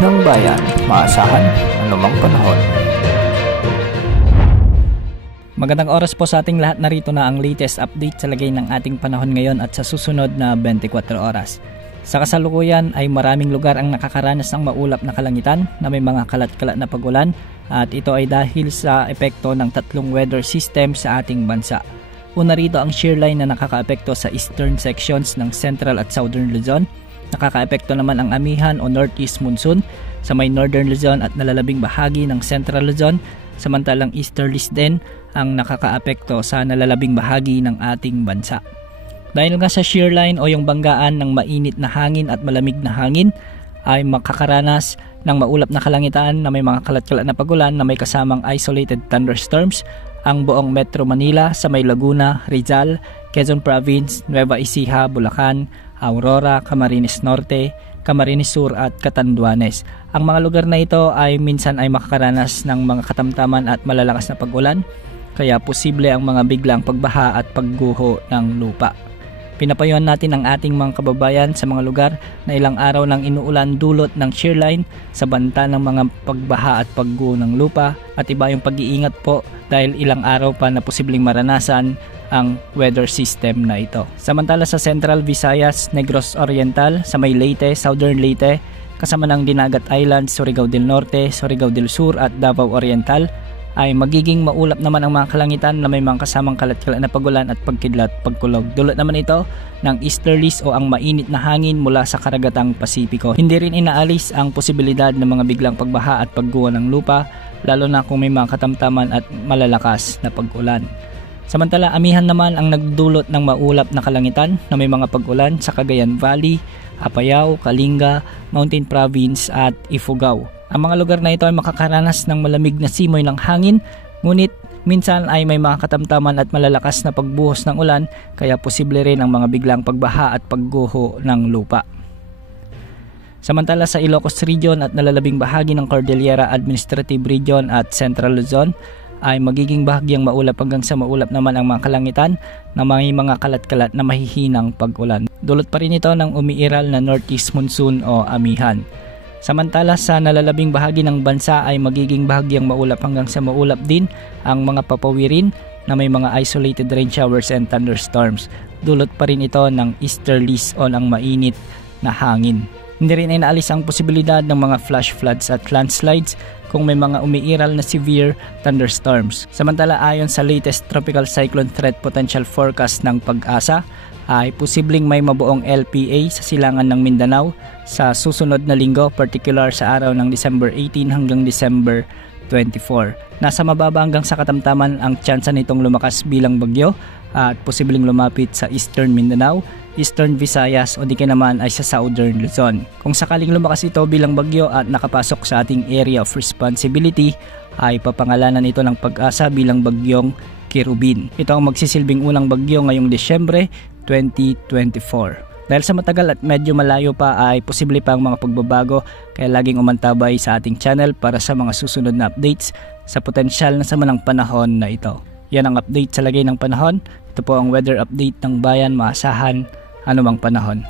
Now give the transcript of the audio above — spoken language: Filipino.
ng bayan, maasahan anumang panahon. Magandang oras po sa ating lahat. Narito na ang latest update sa lagay ng ating panahon ngayon at sa susunod na 24 oras. Sa kasalukuyan ay maraming lugar ang nakakaranas ng maulap na kalangitan na may mga kalat-kalat na pag-ulan at ito ay dahil sa epekto ng tatlong weather system sa ating bansa. Una rito ang shear line na nakakaapekto sa eastern sections ng Central at Southern Luzon. Nakakaapekto naman ang amihan o northeast monsoon sa may northern Luzon at nalalabing bahagi ng Central Luzon, samantalang easterlies din ang nakakaapekto sa nalalabing bahagi ng ating bansa. Dahil nga sa shear line o yung banggaan ng mainit na hangin at malamig na hangin ay makakaranas ng maulap na kalangitan na may mga kalat-kalat na pag-ulan na may kasamang isolated thunderstorms ang buong Metro Manila sa may Laguna, Rizal, Quezon Province, Nueva Ecija, Bulacan, Aurora, Camarines Norte, Camarines Sur at Catanduanes. Ang mga lugar na ito ay minsan ay makakaranas ng mga katamtaman at malalakas na pag-ulan, kaya posible ang mga biglang pagbaha at pagguho ng lupa. Pinapayuhan natin ang ating mga kababayan sa mga lugar na ilang araw nang inuulan dulot ng shear line sa banta ng mga pagbaha at pagguho ng lupa at iba yung pag-iingat po dahil ilang araw pa na posibleng maranasan ang weather system na ito. Samantala sa Central Visayas, Negros Oriental, sa may Leyte, Southern Leyte, kasama ng Dinagat Islands, Surigao del Norte, Surigao del Sur at Davao Oriental, ay magiging maulap naman ang mga kalangitan na may mga kasamang kalat-kalat na pag-ulan at pagkidlat, pagkulog. Dulot naman ito ng easterlies o ang mainit na hangin mula sa karagatang Pasipiko. Hindi rin inaalis ang posibilidad ng mga biglang pagbaha at pagguho ng lupa, lalo na kung may mga katamtaman at malalakas na pag-ulan. Samantala, amihan naman ang nagdulot ng maulap na kalangitan na may mga pag-ulan sa Cagayan Valley, Apayao, Kalinga, Mountain Province at Ifugao. Ang mga lugar na ito ay makakaranas ng malamig na simoy ng hangin, ngunit minsan ay may mga katamtaman at malalakas na pagbuhos ng ulan, kaya posible rin ang mga biglang pagbaha at pagguho ng lupa. Samantala sa Ilocos Region at nalalabing bahagi ng Cordillera Administrative Region at Central Luzon ay magiging bahagyang maulap hanggang sa maulap naman ang mga kalangitan na may mga kalat-kalat na mahihinang pag-ulan. Dulot pa rin ito ng umiiral na northeast monsoon o amihan. Samantala sa nalalabing bahagi ng bansa ay magiging bahagyang maulap hanggang sa maulap din ang mga papawirin na may mga isolated rain showers and thunderstorms. Dulot pa rin ito ng easterlies o ng mainit na hangin. Hindi rin inaalis ang posibilidad ng mga flash floods at landslides kung may mga umiiral na severe thunderstorms. Samantala ayon sa latest Tropical Cyclone Threat Potential Forecast ng Pag-asa, ay posibleng may mabuong LPA sa silangan ng Mindanao sa susunod na linggo, particular sa araw ng December 18 hanggang December 24. Nasa mababa hanggang sa katamtaman ang tsansa nitong lumakas bilang bagyo at posibleng lumapit sa Eastern Mindanao, Eastern Visayas o di kaya naman ay sa Southern Luzon. Kung sakaling lumakas ito bilang bagyo at nakapasok sa ating area of responsibility, ay papangalanan ito ng Pag-asa bilang bagyong Kirubin. Ito ang magsisilbing unang bagyo ngayong Disyembre 2024. Dahil sa matagal at medyo malayo pa ay posible pa ang mga pagbabago, kaya laging umantabay sa ating channel para sa mga susunod na updates sa potensyal na sama ng panahon na ito. Yan ang update sa lagay ng panahon. Ito po ang weather update ng bayan, maasahan anumang panahon.